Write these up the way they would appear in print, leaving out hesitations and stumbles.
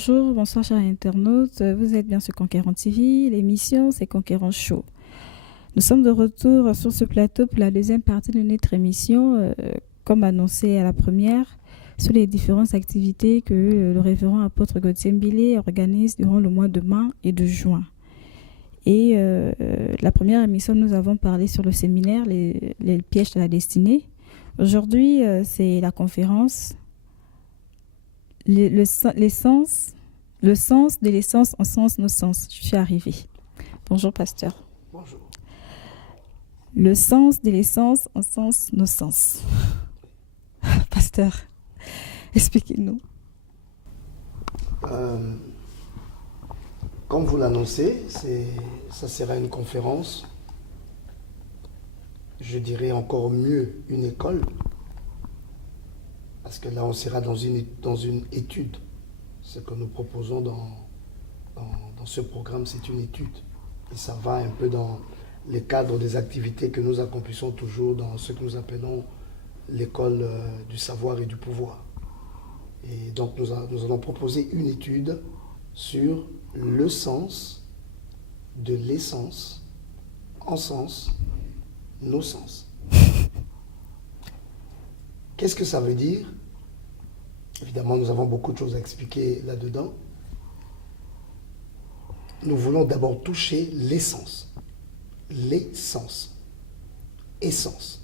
Bonjour, bonsoir chers internautes, vous êtes bien sur Conquérant TV, l'émission c'est Conquérant Show. Nous sommes de retour sur ce plateau pour la deuxième partie de notre émission, comme annoncé à la première, sur les différentes activités que le révérend apôtre Gauthier Mbile organise durant le mois de mai et de juin. Et la première émission, nous avons parlé sur le séminaire, les pièges de la destinée. Aujourd'hui, c'est la conférence le sens de l'essence en sens nos sens. Je suis arrivée. Bonjour, pasteur. Bonjour. Le sens de l'essence en sens nos sens. Pasteur, expliquez-nous. Comme vous l'annoncez, ça sera une conférence, je dirais encore mieux une école, parce que là on sera dans une étude. Ce que nous proposons dans ce programme, c'est une étude. Et ça va un peu dans les cadres des activités que nous accomplissons toujours dans ce que nous appelons l'école du savoir et du pouvoir. Et donc nous allons proposer une étude sur le sens de l'essence en sens, nos sens. Qu'est-ce que ça veut dire? Évidemment, nous avons beaucoup de choses à expliquer là-dedans. Nous voulons d'abord toucher l'essence. L'essence. Essence.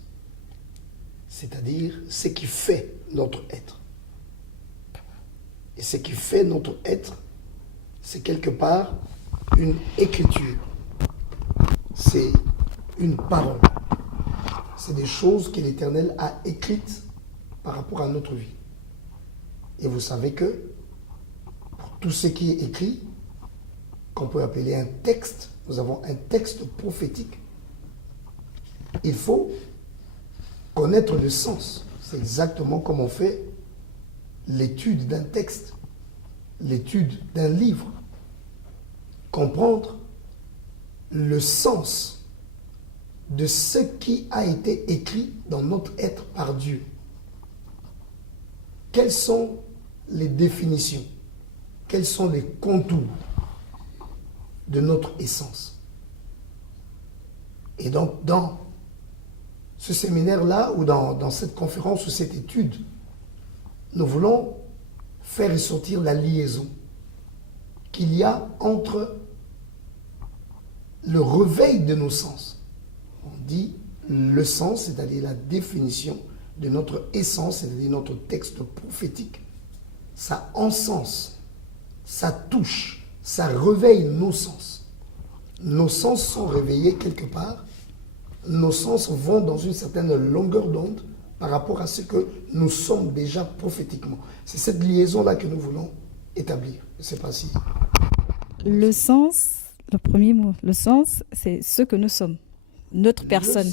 C'est-à-dire ce qui fait notre être. Et ce qui fait notre être, c'est quelque part une écriture. C'est une parole. C'est des choses que l'Éternel a écrites par rapport à notre vie. Et vous savez que pour tout ce qui est écrit, qu'on peut appeler un texte, nous avons un texte prophétique. Il faut connaître le sens. C'est exactement comme on fait l'étude d'un texte, l'étude d'un livre. Comprendre le sens de ce qui a été écrit dans notre être par Dieu. Quelles sont les définitions? Quels sont les contours de notre essence? Et donc, dans ce séminaire-là, ou dans cette conférence ou cette étude, nous voulons faire ressortir la liaison qu'il y a entre le réveil de nos sens. On dit le sens, c'est-à-dire la définition de notre essence, c'est-à-dire notre texte prophétique. Ça encense, ça touche, ça réveille nos sens. Nos sens sont réveillés quelque part. Nos sens vont dans une certaine longueur d'onde par rapport à ce que nous sommes déjà prophétiquement. C'est cette liaison-là que nous voulons établir. Je ne sais pas si... Le sens, le premier mot, le sens, c'est ce que nous sommes, notre personne.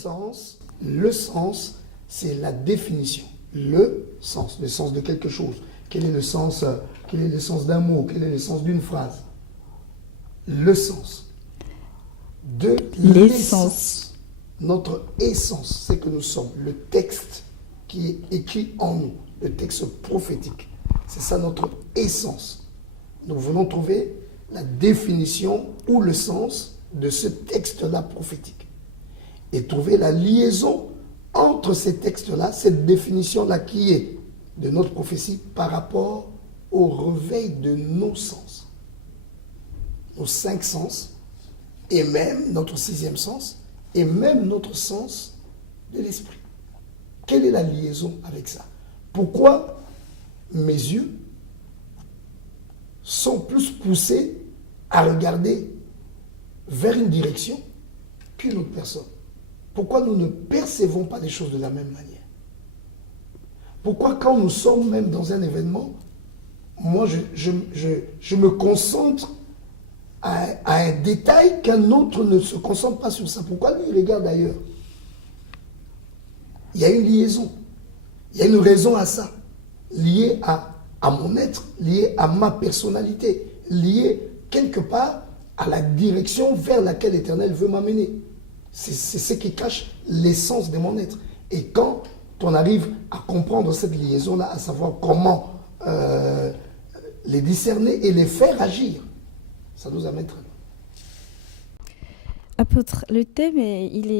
Le sens, c'est la définition. Le sens de quelque chose. Quel est le sens d'un mot? Quel est le sens d'une phrase? Le sens de l'essence. Notre essence, c'est que nous sommes. Le texte qui est écrit en nous, le texte prophétique. C'est ça notre essence. Nous voulons trouver la définition ou le sens de ce texte-là prophétique. Et trouver la liaison entre ces textes-là, cette définition-là qui est de notre prophétie par rapport au réveil de nos sens. Nos 5 sens, et même notre 6e sens, et même notre sens de l'esprit. Quelle est la liaison avec ça? Pourquoi mes yeux sont plus poussés à regarder vers une direction qu'une autre personne? Pourquoi nous ne percevons pas les choses de la même manière? Pourquoi quand nous sommes même dans un événement, moi je me concentre à un détail qu'un autre ne se concentre pas sur ça? Pourquoi lui il regarde ailleurs? Il y a une liaison. Il y a une raison à ça. Liée à mon être, liée à ma personnalité, liée quelque part à la direction vers laquelle l'Éternel veut m'amener. C'est ce qui cache l'essence de mon être. Et quand on arrive à comprendre cette liaison-là, à savoir comment les discerner et les faire agir. Ça nous amène très loin. Apôtre, le thème, il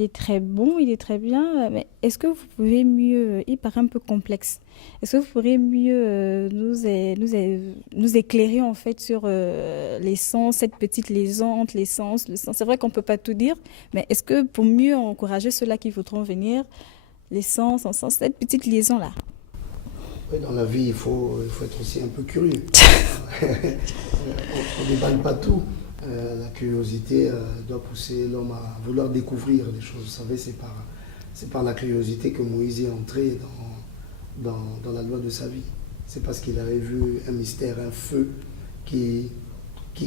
est très bon, il est très bien, mais est-ce que vous pouvez mieux, il paraît un peu complexe, est-ce que vous pourriez mieux nous éclairer en fait sur les sens, cette petite légende, les sens, le sens. C'est vrai qu'on ne peut pas tout dire, mais est-ce que pour mieux encourager ceux-là qui voudront venir, les sens, en sens, cette petite liaison-là? Oui, dans la vie, il faut être aussi un peu curieux. On ne déballe pas tout. La curiosité doit pousser l'homme à vouloir découvrir les choses. Vous savez, c'est par la curiosité que Moïse est entré dans la loi de sa vie. C'est parce qu'il avait vu un mystère, un feu qui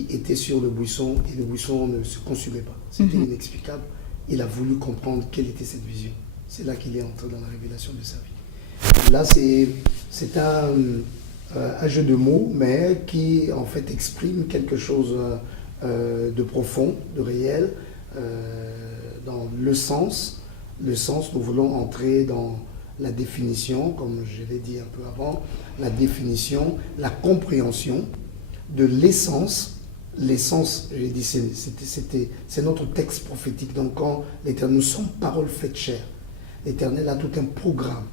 était sur le buisson et le buisson ne se consumait pas. C'était inexplicable. Il a voulu comprendre quelle était cette vision. C'est là qu'il est entré dans la révélation de sa vie. Là, c'est un jeu de mots, mais qui en fait exprime quelque chose de profond, de réel, dans le sens. Le sens, nous voulons entrer dans la définition, comme je l'ai dit un peu avant, la définition, la compréhension de l'essence. L'essence, j'ai dit, c'est notre texte prophétique. Donc quand l'Éternel, nous sommes parole faite chair, l'Éternel a tout un programme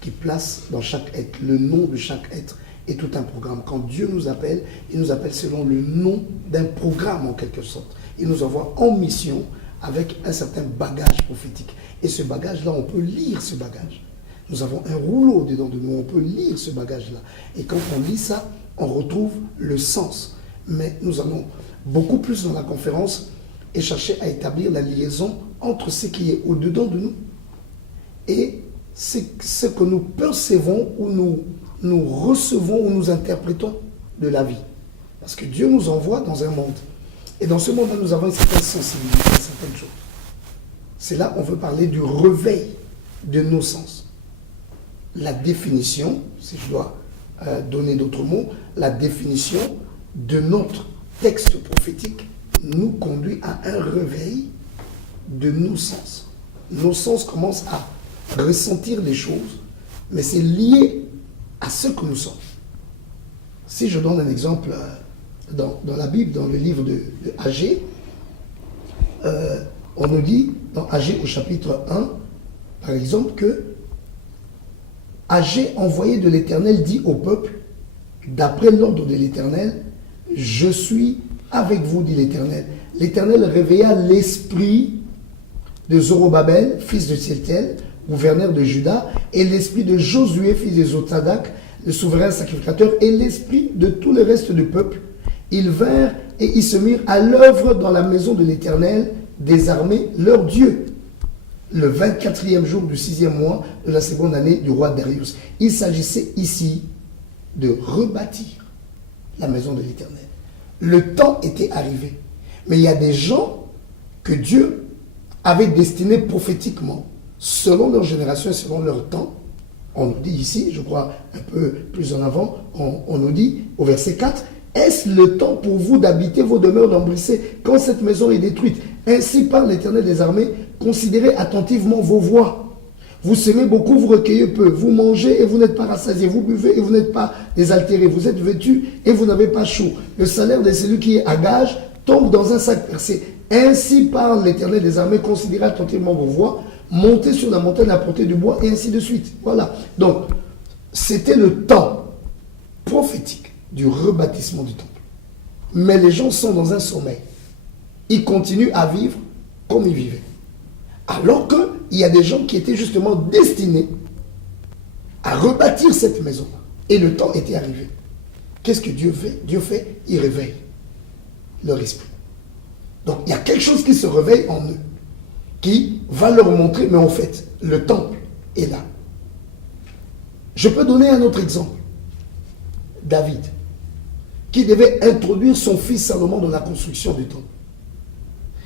qui place dans chaque être, le nom de chaque être est tout un programme. Quand Dieu nous appelle, il nous appelle selon le nom d'un programme en quelque sorte. Il nous envoie en mission avec un certain bagage prophétique. Et ce bagage-là, on peut lire ce bagage. Nous avons un rouleau dedans de nous, on peut lire ce bagage-là. Et quand on lit ça, on retrouve le sens. Mais nous allons beaucoup plus dans la conférence et chercher à établir la liaison entre ce qui est au-dedans de nous et ce que nous percevons ou nous recevons ou nous interprétons de la vie. Parce que Dieu nous envoie dans un monde. Et dans ce monde-là, nous avons une certaine sensibilité à certaines choses. C'est là qu'on veut parler du réveil de nos sens. La définition, si je dois donner d'autres mots, la définition de notre texte prophétique nous conduit à un réveil de nos sens. Nos sens commencent à ressentir les choses, mais c'est lié à ce que nous sommes. Si je donne un exemple dans la Bible, dans le livre de Agée, on nous dit dans Agée au chapitre 1, par exemple, que Agée, envoyé de l'Éternel, dit au peuple, d'après l'ordre de l'Éternel, je suis avec vous, dit l'Éternel. L'Éternel réveilla l'esprit de Zorobabel, fils de Tsétiel, gouverneur de Juda, et l'esprit de Josué, fils de Zotzadak, le souverain sacrificateur, et l'esprit de tout le reste du peuple. Ils vinrent et ils se mirent à l'œuvre dans la maison de l'Éternel des armées, leur Dieu, le 24e jour du 6e mois de la seconde année du roi Darius. Il s'agissait ici de rebâtir la maison de l'Éternel. Le temps était arrivé. Mais il y a des gens que Dieu avait destinés prophétiquement, selon leur génération et selon leur temps. On nous dit ici, je crois un peu plus en avant, on nous dit au verset 4, « Est-ce le temps pour vous d'habiter vos demeures d'embrissées quand cette maison est détruite? Ainsi parle l'Éternel des armées, considérez attentivement vos voies. Vous semez beaucoup, vous recueillez peu. Vous mangez et vous n'êtes pas rassasiés. Vous buvez et vous n'êtes pas désaltérés. Vous êtes vêtus et vous n'avez pas chaud. Le salaire de celui qui est à gage tombe dans un sac percé. Ainsi parle l'Éternel des armées, considérez attentivement vos voies. Montez sur la montagne, apportez du bois et ainsi de suite. » Voilà. Donc, c'était le temps prophétique du rebâtissement du temple. Mais les gens sont dans un sommeil. Ils continuent à vivre comme ils vivaient. Alors qu'il y a des gens qui étaient justement destinés à rebâtir cette maison. Et le temps était arrivé. Qu'est-ce que Dieu fait? Dieu fait, il réveille leur esprit. Donc il y a quelque chose qui se réveille en eux, qui va leur montrer, mais en fait, le temple est là. Je peux donner un autre exemple. David, qui devait introduire son fils Salomon dans la construction du temple.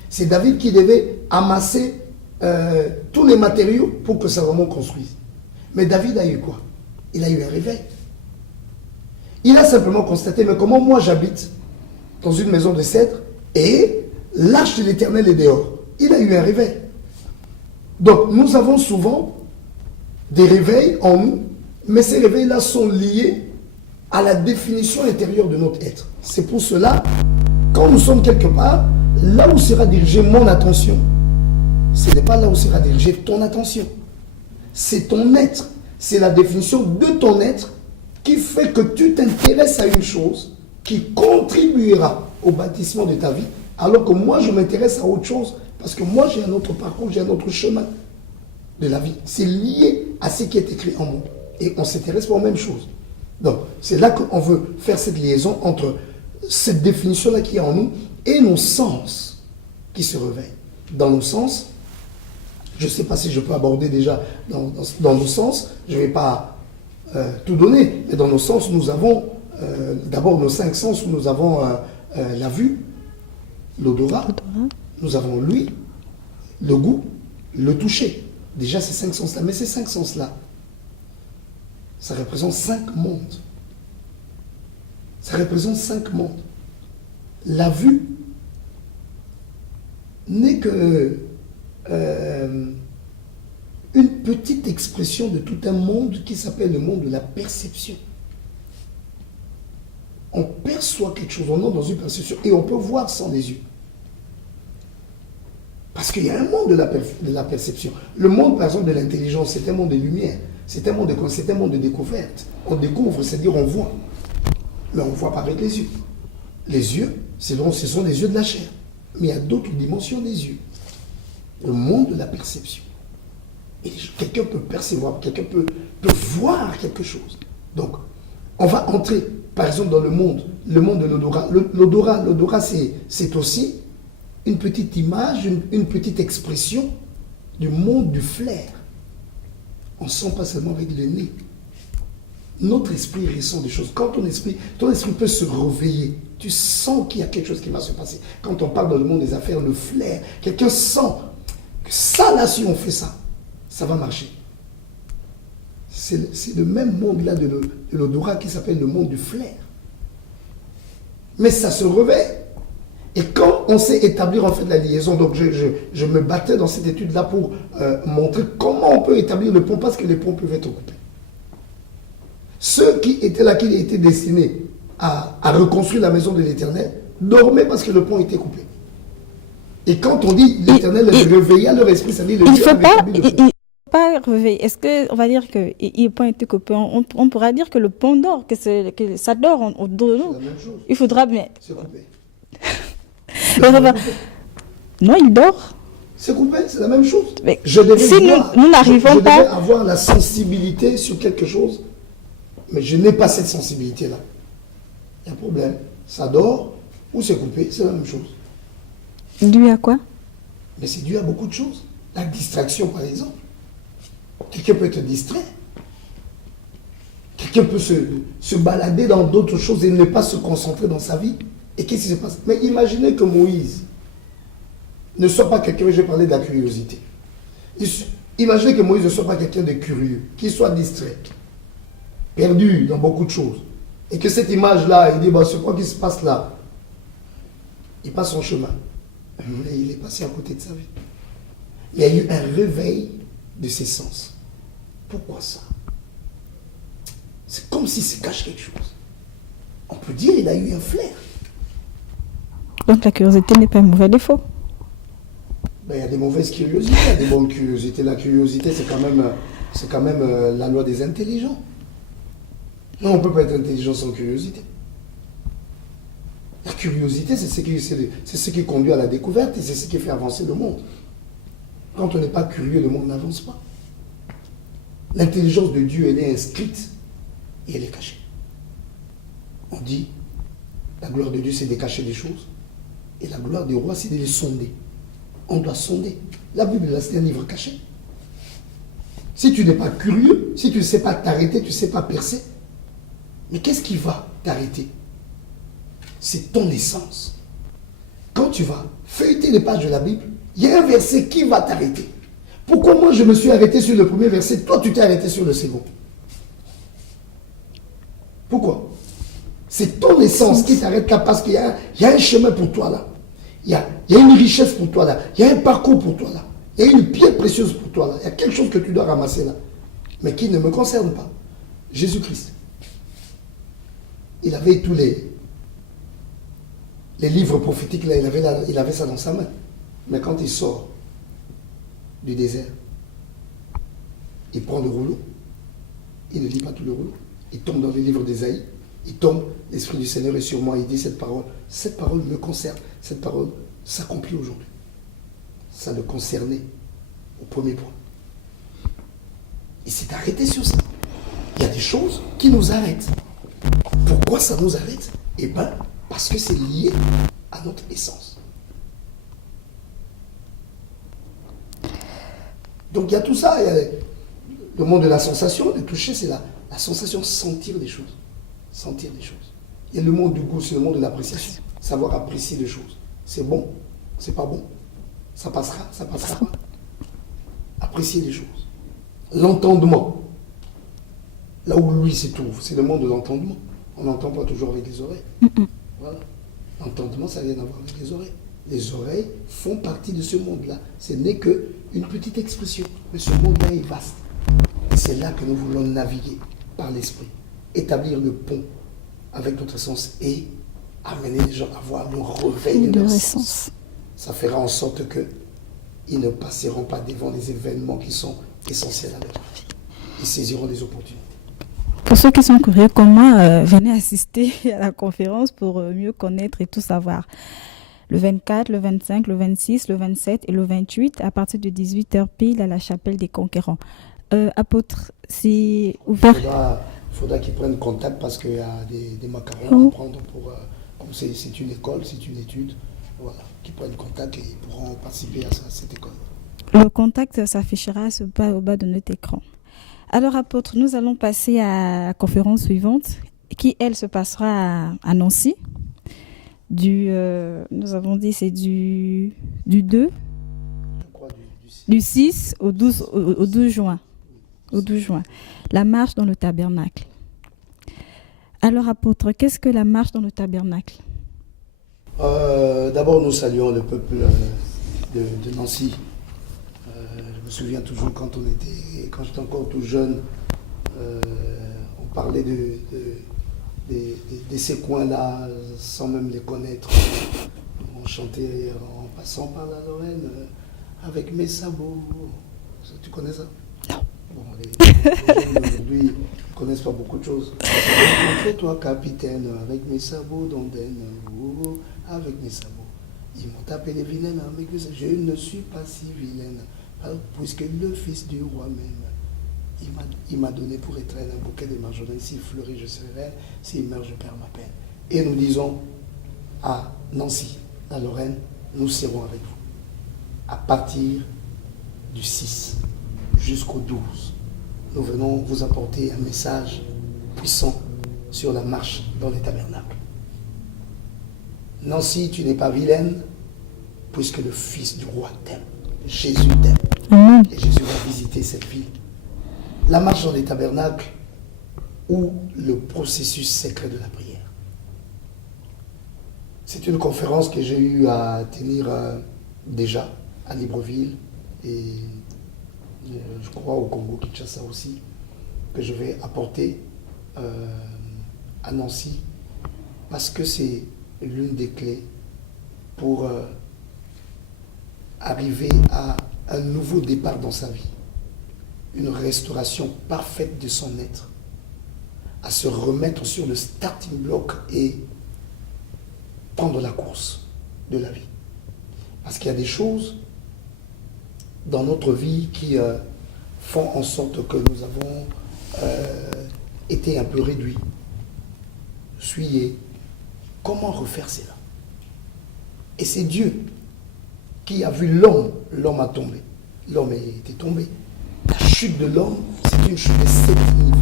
C'est David qui devait amasser tous les matériaux pour que Salomon construise. Mais David a eu quoi? Il a eu un réveil. Il a simplement constaté, mais comment moi j'habite dans une maison de cèdre et l'arche de l'Éternel est dehors? Il a eu un réveil. Donc nous avons souvent des réveils en nous, mais ces réveils-là sont liés à la définition intérieure de notre être. C'est pour cela, quand nous sommes quelque part, là où sera dirigée mon attention, ce n'est pas là où sera dirigée ton attention. C'est ton être. C'est la définition de ton être qui fait que tu t'intéresses à une chose qui contribuera au bâtissement de ta vie, alors que moi, je m'intéresse à autre chose, parce que moi, j'ai un autre parcours, j'ai un autre chemin de la vie. C'est lié à ce qui est écrit en moi. Et on s'intéresse pas aux mêmes choses. Donc, c'est là qu'on veut faire cette liaison entre cette définition-là qui est en nous et nos sens qui se réveillent. Dans nos sens, je ne sais pas si je peux aborder déjà dans nos sens, je ne vais pas tout donner, mais dans nos sens, nous avons d'abord nos 5 sens, où nous avons la vue, l'odorat, nous avons l'ouïe, le goût, le toucher. Déjà ces 5 sens-là, mais ces 5 sens-là, ça représente 5 mondes. Ça représente 5 mondes. La vue n'est que une petite expression de tout un monde qui s'appelle le monde de la perception. On perçoit quelque chose, on entre dans une perception et on peut voir sans les yeux. Parce qu'il y a un monde de la perception. Le monde, par exemple, de l'intelligence, c'est un monde de lumière. C'est un monde de découverte. On découvre, c'est-à-dire on voit. Mais on ne voit pas avec les yeux. Les yeux, ce sont des yeux de la chair. Mais il y a d'autres dimensions des yeux. Le monde de la perception. Et quelqu'un peut percevoir, quelqu'un peut voir quelque chose. Donc, on va entrer, par exemple, dans le monde de l'odorat. L'odorat, c'est aussi une petite image, une petite expression du monde du flair. On ne sent pas seulement avec le nez. Notre esprit ressent des choses. Quand ton esprit peut se réveiller, tu sens qu'il y a quelque chose qui va se passer. Quand on parle dans le monde des affaires, le flair, quelqu'un sent que ça, là, si on fait ça, ça va marcher. C'est le même monde-là de l'odorat qui s'appelle le monde du flair. Mais ça se réveille. Et quand on sait établir en fait la liaison, donc je me battais dans cette étude-là pour montrer comment on peut établir le pont, parce que les ponts peuvent être coupés. Ceux qui étaient là, qui étaient destinés à reconstruire la maison de l'Éternel, dormaient parce que le pont était coupé. Et quand on dit l'Éternel réveilla leur esprit, ça veut dire le Dieu avait établi le pont. Pas réveiller. Est-ce qu'on va dire que le pont a été coupé? On pourra dire que le pont dort, que ça dort au dos de nous. C'est la même chose. Il faudra bien. C'est coupé. Non, il dort. C'est coupé, c'est la même chose. Mais si nous n'arrivons pas. Je devais avoir la sensibilité sur quelque chose, mais je n'ai pas cette sensibilité-là. Il y a un problème. Ça dort ou c'est coupé, c'est la même chose. Dû à quoi? Mais c'est dû à beaucoup de choses. La distraction, par exemple. Quelqu'un peut être distrait. Quelqu'un peut se balader dans d'autres choses et ne pas se concentrer dans sa vie. Et qu'est-ce qui se passe? Mais imaginez que Moïse ne soit pas quelqu'un, je vais parler de la curiosité. Imaginez que Moïse ne soit pas quelqu'un de curieux, qu'il soit distrait, perdu dans beaucoup de choses. Et que cette image-là, il dit, c'est quoi qui se passe là? Il passe son chemin. Mais il est passé à côté de sa vie. Il y a eu un réveil de ses sens. Pourquoi ça? C'est comme s'il se cache quelque chose. On peut dire qu'il a eu un flair. Donc la curiosité n'est pas un mauvais défaut. Il y a des mauvaises curiosités, il y a des bonnes curiosités. La curiosité, c'est quand même la loi des intelligents. Non, on ne peut pas être intelligent sans curiosité. La curiosité, c'est ce qui conduit à la découverte et c'est ce qui fait avancer le monde. Quand on n'est pas curieux, le monde n'avance pas. L'intelligence de Dieu, elle est inscrite et elle est cachée. On dit, la gloire de Dieu, c'est de cacher des choses. Et la gloire des rois, c'est de les sonder. On doit sonder. La Bible, là, c'est un livre caché. Si tu n'es pas curieux, si tu ne sais pas t'arrêter, tu ne sais pas percer, mais qu'est-ce qui va t'arrêter? C'est ton essence. Quand tu vas feuilleter les pages de la Bible, il y a un verset qui va t'arrêter. Pourquoi moi je me suis arrêté sur le premier verset, toi tu t'es arrêté sur le second? Pourquoi? C'est ton essence qui t'arrête là parce qu'il y a un chemin pour toi là. Il y a une richesse pour toi là. Il y a un parcours pour toi là. Il y a une pierre précieuse pour toi là. Il y a quelque chose que tu dois ramasser là. Mais qui ne me concerne pas. Jésus-Christ. il avait tous les livres prophétiques, là, il avait ça dans sa main. Mais quand il sort du désert, il prend le rouleau, il ne lit pas tout le rouleau, il tombe dans les livres d'Ésaïe, il tombe, l'Esprit du Seigneur est sur moi, il dit cette parole me concerne, cette parole s'accomplit aujourd'hui. Ça le concernait au premier point. Il s'est arrêté sur ça. Il y a des choses qui nous arrêtent. Pourquoi ça nous arrête? Eh bien, parce que c'est lié à notre essence. Donc il y a tout ça, il y a le monde de la sensation, de toucher, c'est la sensation de sentir des choses. Sentir des choses. Il y a le monde du goût, c'est le monde de l'appréciation. Savoir apprécier des choses. C'est bon, c'est pas bon. Ça passera pas. Apprécier les choses. L'entendement. Là où lui se trouve, c'est le monde de l'entendement. On n'entend pas toujours avec les oreilles. Voilà. L'entendement, ça vient d'avoir avec les oreilles. Les oreilles font partie de ce monde-là. Ce n'est qu'une petite expression. Mais ce monde-là est vaste. Et c'est là que nous voulons naviguer par l'esprit. Établir le pont avec notre sens et amener les gens à voir le réveil de leur sens. Ça fera en sorte qu'ils ne passeront pas devant les événements qui sont essentiels à leur vie. Ils saisiront des opportunités. Pour ceux qui sont curieux, comment venez assister à la conférence pour mieux connaître et tout savoir? Le 24, le 25, le 26, le 27 et le 28, à partir de 18h pile à la chapelle des Conquérants. Apôtre, c'est ouvert. Il faudra qu'ils prennent contact parce qu'il y a des macarons à prendre pour... comme c'est une école, c'est une étude. Voilà, qu'ils prennent contact et ils pourront participer à cette école. Le contact s'affichera au bas de notre écran. Alors, apôtre, nous allons passer à la conférence suivante, qui, elle, se passera à Nancy. Nous avons dit c'est du 2, du 6 au 12 juin. Au 12 juin. La marche dans le tabernacle. Alors, apôtre, qu'est-ce que la marche dans le tabernacle? D'abord, nous saluons le peuple de Nancy. Je me souviens toujours quand j'étais encore tout jeune, on parlait de ces coins-là sans même les connaître. On chantait en passant par la Lorraine avec mes sabots. Tu connais ça? Non. Bon, les jeunes aujourd'hui ne connaissent pas beaucoup de choses. Fais-toi capitaine avec mes sabots d'ondaine, avec mes sabots. Ils m'ont tapé les vilaines avec mes sabots. Je ne suis pas si vilaine, puisque le fils du roi même, il m'a donné pour étreindre un bouquet de marjolaine. S'il fleurit, je serai reine. S'il meurt, je perds ma peine. Et nous disons à Nancy, la Lorraine, nous serons avec vous. À partir du 6 jusqu'au 12, nous venons vous apporter un message puissant sur la marche dans les tabernacles. Nancy, tu n'es pas vilaine, puisque le Fils du roi t'aime. Jésus t'aime. Et Jésus va visiter cette ville. La marche dans les tabernacles ou le processus secret de la prière. C'est une conférence que j'ai eu à tenir déjà à Libreville et je crois au Congo-Kinshasa aussi, que je vais apporter à Nancy parce que c'est l'une des clés pour arriver à un nouveau départ dans sa vie, une restauration parfaite de son être, à se remettre sur le starting block et prendre la course de la vie. Parce qu'il y a des choses dans notre vie qui font en sorte que nous avons été un peu réduits, souillés. Comment refaire cela? Et c'est Dieu qui a vu l'homme a tombé. L'homme était tombé. La chute de l'homme, c'est une chute de 7 niveaux.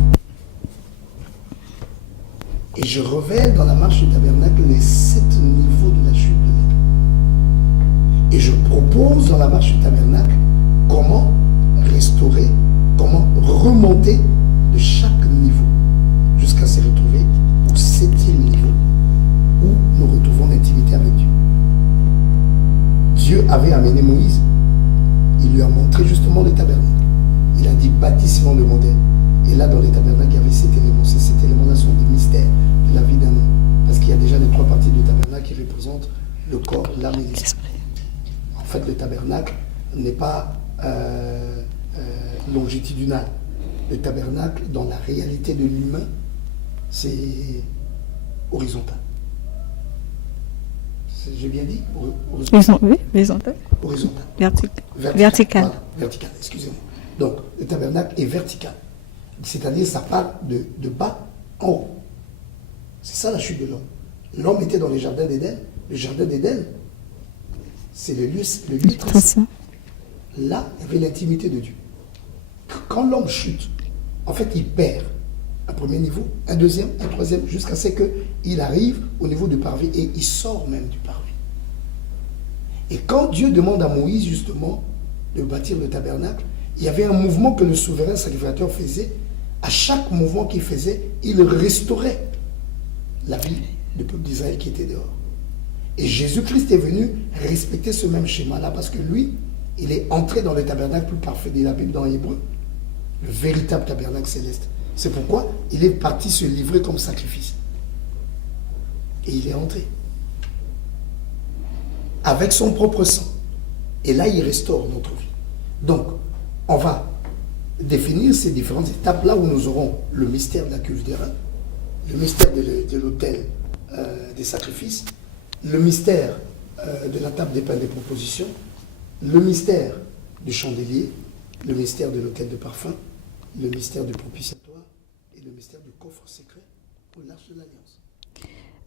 Et je révèle dans la marche du tabernacle les 7 niveaux de la chute de l'homme. Et je propose dans la marche du tabernacle comment restaurer, comment remonter de chaque niveau jusqu'à se retrouver au 7e niveau où nous retrouvons l'intimité avec Dieu. Dieu avait amené Moïse, il lui a montré justement le tabernacle. Il a dit bâtis selon le modèle. Et là, dans les tabernacles, il y avait 7 éléments. Ces 7 éléments-là sont des mystères de la vie d'un homme. Parce qu'il y a déjà les 3 parties du tabernacle qui représentent le corps, l'âme et l'esprit. En fait, le tabernacle n'est pas longitudinal. Le tabernacle, dans la réalité de l'humain, c'est horizontal. J'ai bien dit Oui, horizontal. Horizontal. Vertical. Voilà, vertical, excusez-moi. Donc, le tabernacle est vertical. C'est-à-dire, ça part de bas en haut. C'est ça la chute de l'homme. L'homme était dans les jardins d'Éden. Le jardin d'Éden, c'est le lieu très saint. Là, il y avait l'intimité de Dieu. Quand l'homme chute, en fait, il perd un premier niveau, un deuxième, un troisième, jusqu'à ce qu'il arrive au niveau du parvis et il sort même du parvis. Et quand Dieu demande à Moïse, justement, de bâtir le tabernacle, il y avait un mouvement que le souverain sacrificateur faisait. À chaque mouvement qu'il faisait, il restaurait la vie du peuple d'Israël qui était dehors. Et Jésus-Christ est venu respecter ce même schéma-là parce que lui, il est entré dans le tabernacle plus parfait de la Bible dans l'hébreu, le véritable tabernacle céleste. C'est pourquoi il est parti se livrer comme sacrifice. Et il est entré. Avec son propre sang. Et là, il restaure notre vie. Donc, on va définir ces différentes étapes là où nous aurons le mystère de la cuve d'airain, le mystère de l'autel des sacrifices, le mystère de la table des pains des propositions, le mystère du chandelier, le mystère de l'autel de parfum, le mystère du propitiatoire et le mystère du coffre secret ou l'arche de l'alliance.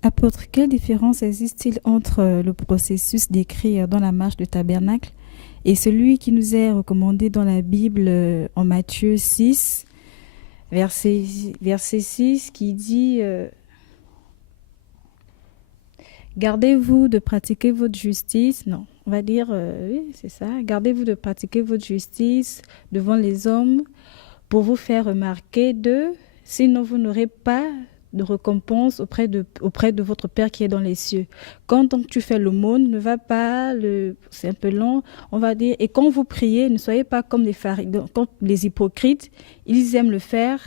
Apôtre, quelle différence existe-t-il entre le processus décrit dans la marche du tabernacle et celui qui nous est recommandé dans la Bible en Matthieu 6, verset 6, qui dit gardez-vous de pratiquer votre justice. Non, on va dire, oui, c'est ça. Gardez-vous de pratiquer votre justice devant les hommes pour vous faire remarquer d'eux, sinon vous n'aurez pas de récompense auprès de votre Père qui est dans les cieux. Quand donc tu fais l'aumône, ne va pas, c'est un peu long, on va dire, et quand vous priez, ne soyez pas comme les hypocrites, ils aiment faire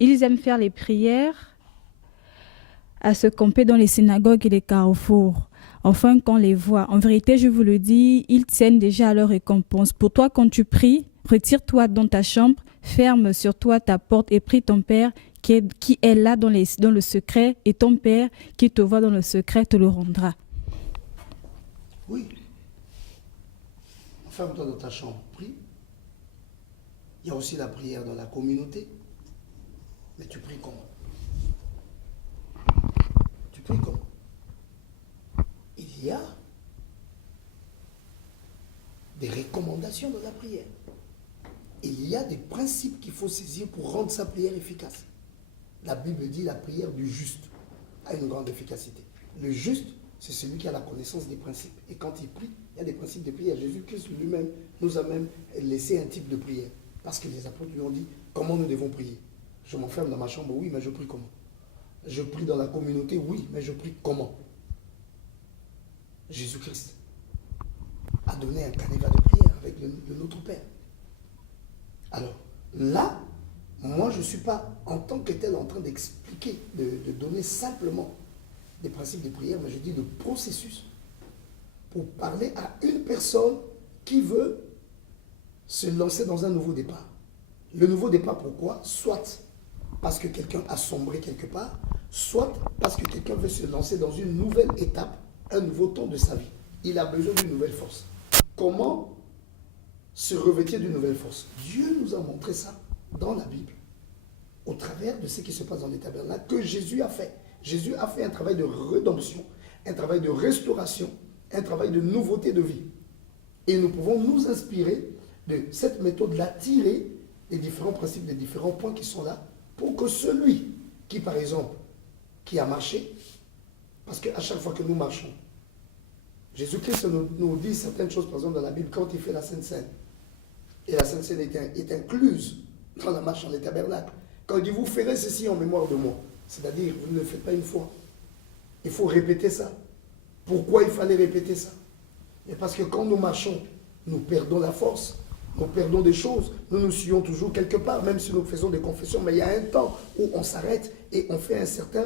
les prières à se camper dans les synagogues et les carrefours, enfin qu'on les voit. En vérité, je vous le dis, ils tiennent déjà à leur récompense. Pour toi, quand tu pries, retire-toi dans ta chambre, ferme sur toi ta porte et prie ton Père qui est là dans le secret, et ton Père qui te voit dans le secret te le rendra. Oui. Ferme-toi dans ta chambre, prie. Il y a aussi la prière dans la communauté. Mais tu pries comment? Tu pries comment? Il y a des recommandations dans la prière. Il y a des principes qu'il faut saisir pour rendre sa prière efficace. La Bible dit la prière du juste a une grande efficacité. Le juste, c'est celui qui a la connaissance des principes. Et quand il prie, il y a des principes de prière. Jésus-Christ lui-même nous a même laissé un type de prière. Parce que les apôtres lui ont dit comment nous devons prier. Je m'enferme dans ma chambre, oui, mais je prie comment? Je prie dans la communauté, oui, mais je prie comment? Jésus-Christ a donné un canevas de prière avec le Notre Père. Alors, là, moi, je ne suis pas en tant que tel en train d'expliquer, de donner simplement des principes de prière, mais je dis de processus pour parler à une personne qui veut se lancer dans un nouveau départ. Le nouveau départ, pourquoi? Soit parce que quelqu'un a sombré quelque part, soit parce que quelqu'un veut se lancer dans une nouvelle étape, un nouveau temps de sa vie. Il a besoin d'une nouvelle force. Comment se revêtir d'une nouvelle force? Dieu nous a montré ça dans la Bible, au travers de ce qui se passe dans les tabernacles, que Jésus a fait. Jésus a fait un travail de rédemption, un travail de restauration, un travail de nouveauté de vie. Et nous pouvons nous inspirer de cette méthode-là, tirer les différents principes, les différents points qui sont là, pour que celui qui, par exemple, qui a marché, parce qu'à chaque fois que nous marchons, Jésus-Christ nous dit certaines choses, par exemple, dans la Bible, quand il fait la Sainte Seine, et la Sainte Seine est incluse dans la marche dans les tabernacles. Quand il dit, vous ferez ceci en mémoire de moi, c'est-à-dire, vous ne le faites pas une fois. Il faut répéter ça. Pourquoi il fallait répéter ça? Et parce que quand nous marchons, nous perdons la force. Nous perdons des choses, nous nous suivons toujours quelque part, même si nous faisons des confessions, mais il y a un temps où on s'arrête et on fait un certain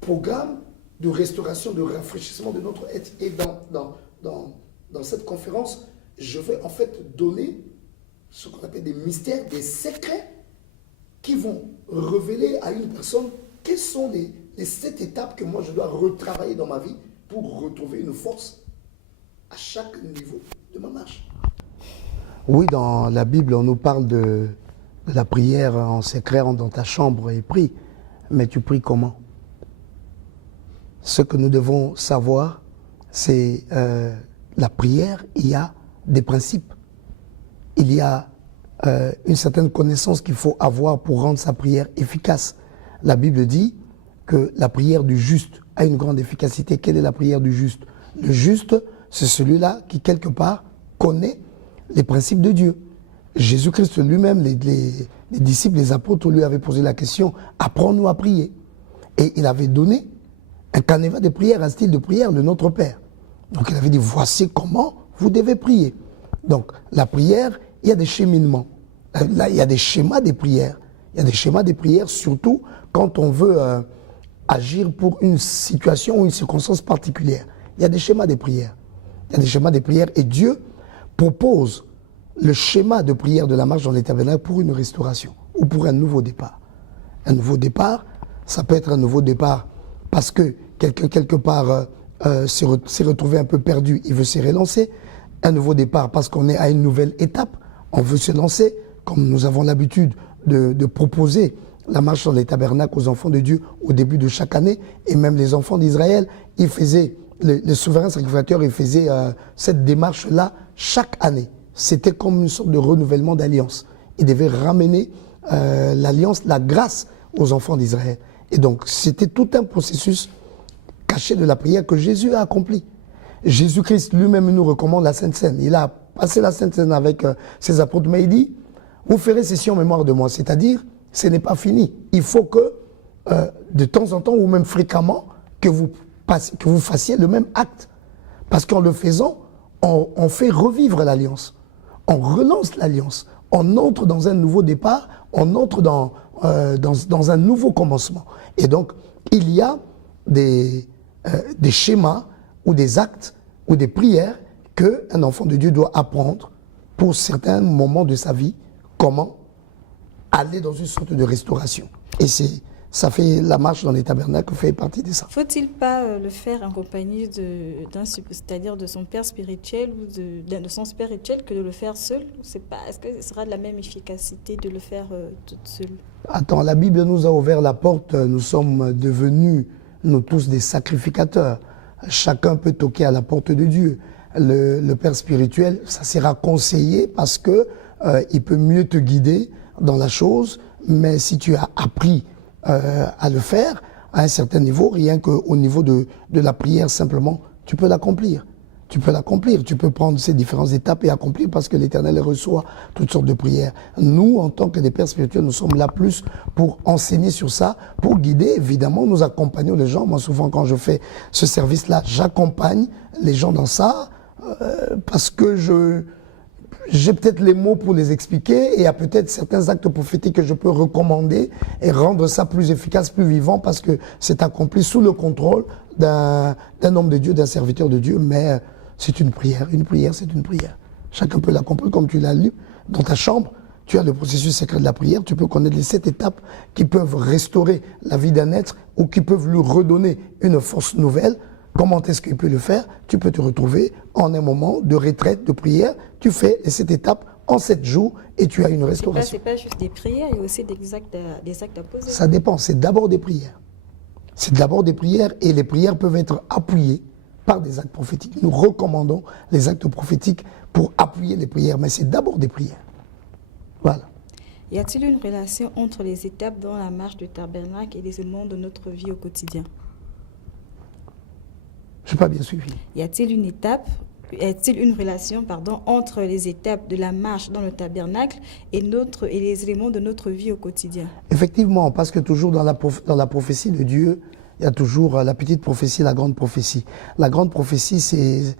programme de restauration, de rafraîchissement de notre être. Et dans cette conférence, je vais en fait donner ce qu'on appelle des mystères, des secrets qui vont révéler à une personne quelles sont les 7 étapes que moi je dois retravailler dans ma vie pour retrouver une force à chaque niveau de ma marche. Oui, dans la Bible, on nous parle de la prière en secret, rentre dans ta chambre et prie. Mais tu pries comment? Ce que nous devons savoir, c'est la prière, il y a des principes. Il y a une certaine connaissance qu'il faut avoir pour rendre sa prière efficace. La Bible dit que la prière du juste a une grande efficacité. Quelle est la prière du juste? Le juste, c'est celui-là qui, quelque part, connaît les principes de Dieu. Jésus-Christ lui-même, les disciples, les apôtres lui avaient posé la question, apprends-nous à prier. Et il avait donné un canevas de prière, un style de prière de notre Père. Donc il avait dit, voici comment vous devez prier. Donc la prière, il y a des cheminements. Là, il y a des schémas de prière. Il y a des schémas de prière, surtout quand on veut agir pour une situation ou une circonstance particulière. Il y a des schémas de prière. Il y a des schémas de prière et Dieu propose le schéma de prière de la marche dans les tabernacles pour une restauration ou pour un nouveau départ. Un nouveau départ, ça peut être un nouveau départ parce que quelqu'un quelque part s'est retrouvé un peu perdu, il veut se relancer. Un nouveau départ parce qu'on est à une nouvelle étape, on veut se lancer, comme nous avons l'habitude de proposer la marche dans les tabernacles aux enfants de Dieu au début de chaque année, et même les enfants d'Israël, ils faisaient, le souverain sacrificateur, il faisait cette démarche-là chaque année. C'était comme une sorte de renouvellement d'alliance. Il devait ramener l'alliance, la grâce aux enfants d'Israël. Et donc, c'était tout un processus caché de la prière que Jésus a accompli. Jésus-Christ lui-même nous recommande la Sainte Seine. Il a passé la Sainte Seine avec ses apôtres, mais il dit, vous ferez ceci en mémoire de moi. C'est-à-dire, ce n'est pas fini. Il faut que, de temps en temps, ou même fréquemment, que vous fassiez le même acte. Parce qu'en le faisant, on fait revivre l'alliance. On relance l'alliance. On entre dans un nouveau départ, on entre dans un nouveau commencement. Et donc, il y a des schémas ou des actes ou des prières qu'un enfant de Dieu doit apprendre pour certains moments de sa vie, comment aller dans une sorte de restauration. Et ça fait la marche dans les tabernacles fait partie de ça. Faut-il pas le faire en compagnie c'est-à-dire de son père spirituel ou de son spirituel que de le faire seul? Est-ce que ce sera de la même efficacité de le faire toute seule? Attends, la Bible nous a ouvert la porte, nous sommes devenus, nous tous, des sacrificateurs. Chacun peut toquer à la porte de Dieu. Le père spirituel, ça sera conseillé parce que il peut mieux te guider dans la chose, mais si tu as appris à le faire à un certain niveau, rien qu'au niveau de la prière simplement, tu peux l'accomplir. Tu peux l'accomplir, tu peux prendre ces différentes étapes et accomplir parce que l'Éternel reçoit toutes sortes de prières. Nous, en tant que des pères spirituels, nous sommes là plus pour enseigner sur ça, pour guider. Évidemment, nous accompagnons les gens. Moi, souvent, quand je fais ce service-là, j'accompagne les gens dans ça parce que j'ai peut-être les mots pour les expliquer et il y a peut-être certains actes prophétiques que je peux recommander et rendre ça plus efficace, plus vivant parce que c'est accompli sous le contrôle d'un homme de Dieu, d'un serviteur de Dieu, mais c'est une prière. Une prière, c'est une prière. Chacun peut l'accomplir comme tu l'as lu. Dans ta chambre, tu as le processus secret de la prière, tu peux connaître les 7 étapes qui peuvent restaurer la vie d'un être ou qui peuvent lui redonner une force nouvelle. Comment est-ce qu'il peut le faire? Tu peux te retrouver en un moment de retraite, de prière. Tu fais cette étape en 7 jours et tu as une restauration. C'est pas juste des prières, il y a aussi des actes à poser. Ça dépend, c'est d'abord des prières. C'est d'abord des prières et les prières peuvent être appuyées par des actes prophétiques. Nous recommandons les actes prophétiques pour appuyer les prières, mais c'est d'abord des prières. Voilà. Y a-t-il une relation entre les étapes dans la marche du tabernacle et les éléments de notre vie au quotidien? Je n'ai pas bien suivi. Y a-t-il une relation entre les étapes de la marche dans le tabernacle et les éléments de notre vie au quotidien? Effectivement, parce que toujours dans la prophétie de Dieu, il y a toujours la petite prophétie, la grande prophétie. La grande prophétie, c'est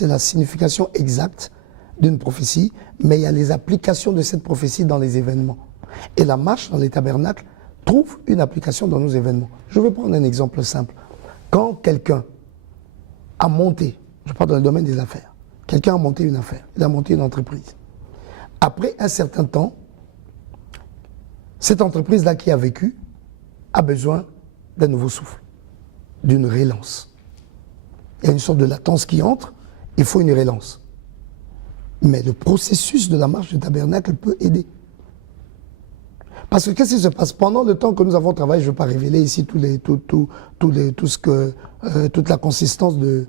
la signification exacte d'une prophétie, mais il y a les applications de cette prophétie dans les événements. Et la marche dans les tabernacles trouve une application dans nos événements. Je vais prendre un exemple simple. Quand quelqu'un a monté, je parle dans le domaine des affaires, quelqu'un a monté une affaire, il a monté une entreprise. Après un certain temps, cette entreprise-là qui a vécu a besoin d'un nouveau souffle, d'une relance. Il y a une sorte de latence qui entre, il faut une relance. Mais le processus de la marche du tabernacle peut aider. Parce que qu'est-ce qui se passe pendant le temps que nous avons travaillé? Je ne vais pas révéler ici toute la consistance de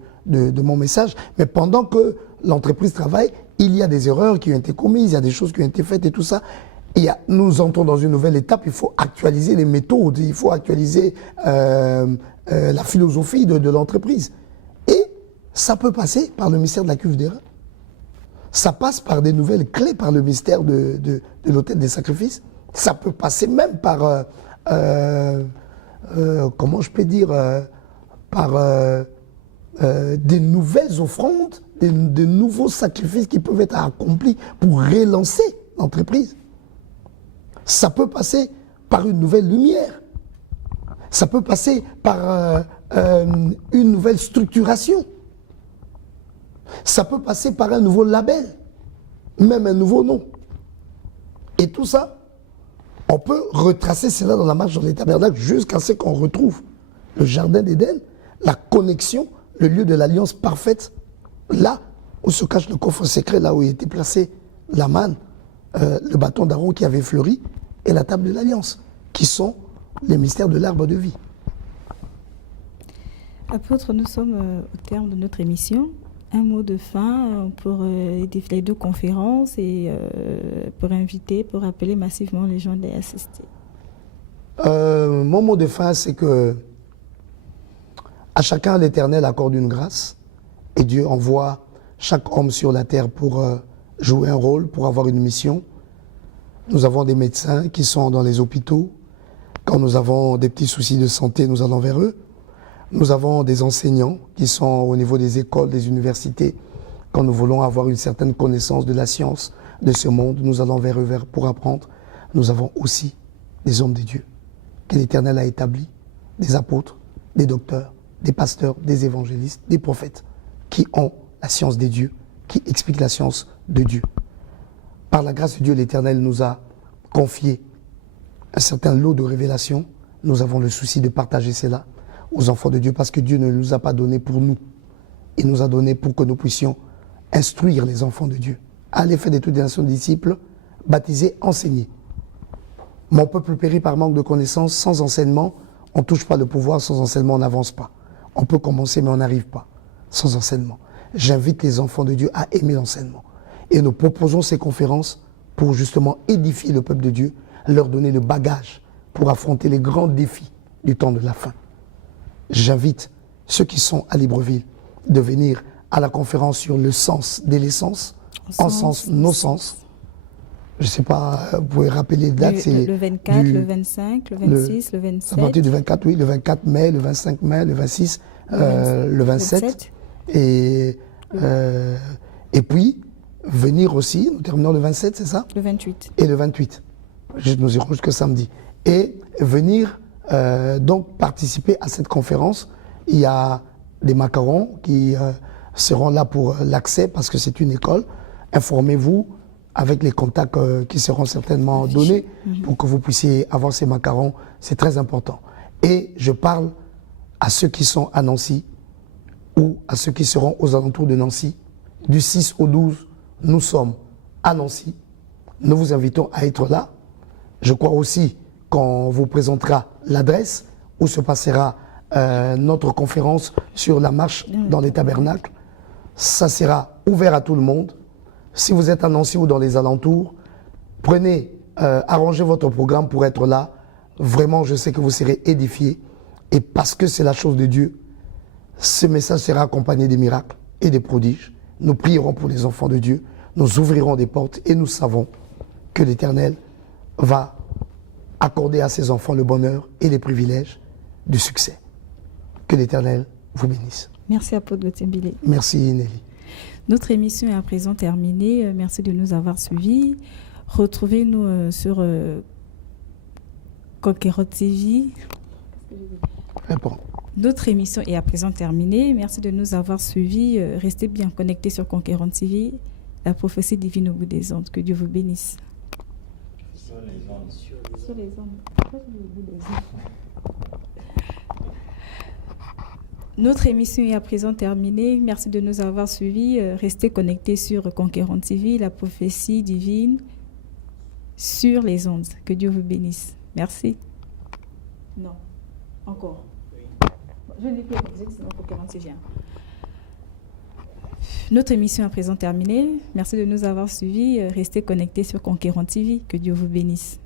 mon message, mais pendant que l'entreprise travaille, il y a des erreurs qui ont été commises, il y a des choses qui ont été faites et tout ça. Nous entrons dans une nouvelle étape, il faut actualiser les méthodes, il faut actualiser la philosophie de l'entreprise. Et ça peut passer par le mystère de la cuve des reins. Ça passe par des nouvelles clés, par le mystère de l'autel des sacrifices. Ça peut passer même par, comment je peux dire, par des nouvelles offrandes, de nouveaux sacrifices qui peuvent être accomplis pour relancer l'entreprise. Ça peut passer par une nouvelle lumière. Ça peut passer par une nouvelle structuration. Ça peut passer par un nouveau label, même un nouveau nom. Et tout ça, on peut retracer cela dans la marche dans les tabernacles jusqu'à ce qu'on retrouve le jardin d'Éden, la connexion, le lieu de l'alliance parfaite, là où se cache le coffre secret, là où il était placé la manne, le bâton d'Aaron qui avait fleuri, et la table de l'alliance, qui sont les mystères de l'arbre de vie. Apôtre, nous sommes au terme de notre émission. Un mot de fin pour les deux conférences et pour inviter, pour appeler massivement les gens à y assister. Mon mot de fin, c'est que à chacun l'Éternel accorde une grâce et Dieu envoie chaque homme sur la terre pour jouer un rôle, pour avoir une mission. Nous avons des médecins qui sont dans les hôpitaux. Quand nous avons des petits soucis de santé, nous allons vers eux. Nous avons des enseignants qui sont au niveau des écoles, des universités. Quand nous voulons avoir une certaine connaissance de la science, de ce monde, nous allons vers eux pour apprendre. Nous avons aussi des hommes de Dieu que l'Éternel a établis, des apôtres, des docteurs, des pasteurs, des évangélistes, des prophètes, qui ont la science des dieux, qui expliquent la science de Dieu. Par la grâce de Dieu, l'Éternel nous a confié un certain lot de révélations. Nous avons le souci de partager cela aux enfants de Dieu, parce que Dieu ne nous a pas donné pour nous. Il nous a donné pour que nous puissions instruire les enfants de Dieu. Allez faire de toutes les nations disciples, baptiser, enseigner. Mon peuple périt par manque de connaissances. Sans enseignement, on ne touche pas le pouvoir. Sans enseignement, on n'avance pas. On peut commencer, mais on n'arrive pas. Sans enseignement. J'invite les enfants de Dieu à aimer l'enseignement. Et nous proposons ces conférences pour justement édifier le peuple de Dieu, leur donner le bagage pour affronter les grands défis du temps de la fin. J'invite ceux qui sont à Libreville de venir à la conférence sur le sens de l'essence, en sens, nos sens. Je ne sais pas, vous pouvez rappeler les dates. Le 24, le 25, le 26, le 27. À partir du 24, oui, le 24 mai, le 25 mai, le 26, le 27. Et puis, venir aussi, nous terminons le 27, c'est ça? Le 28. Et le 28. Nous irons jusqu'à samedi. Et venir donc participer à cette conférence. Il y a des macarons qui seront là pour l'accès parce que c'est une école. Informez-vous avec les contacts qui seront certainement donnés pour que vous puissiez avoir ces macarons. C'est très important. Et je parle à ceux qui sont à Nancy ou à ceux qui seront aux alentours de Nancy. Du 6 au 12, nous sommes à Nancy. Nous vous invitons à être là. Je crois aussi qu'on vous présentera l'adresse où se passera notre conférence sur la marche dans les tabernacles. Ça sera ouvert à tout le monde. Si vous êtes à Nancy ou dans les alentours, arrangez votre programme pour être là. Vraiment, je sais que vous serez édifiés. Et parce que c'est la chose de Dieu, ce message sera accompagné des miracles et des prodiges. Nous prierons pour les enfants de Dieu. Nous ouvrirons des portes et nous savons que l'Éternel va accorder à ses enfants le bonheur et les privilèges du succès. Que l'Éternel vous bénisse. Merci, apôtre Gauthier Mbile. Merci, Nelly. Notre émission est à présent terminée. Merci de nous avoir suivis. Retrouvez-nous sur Conquérant TV. Réponds. Notre émission est à présent terminée. Merci de nous avoir suivis. Restez bien connectés sur Conquérant TV. La prophétie divine au bout des ondes. Que Dieu vous bénisse. Sur les ondes. Sur les ondes. Notre émission est à présent terminée. Merci de nous avoir suivis. Restez connectés sur Conquérant TV, la prophétie divine sur les ondes. Que Dieu vous bénisse. Merci. Non. Encore. Je ne l'ai plus organisé, sinon Conquérant TV. Notre émission est à présent terminée. Merci de nous avoir suivis. Restez connectés sur Conquérant TV. Que Dieu vous bénisse.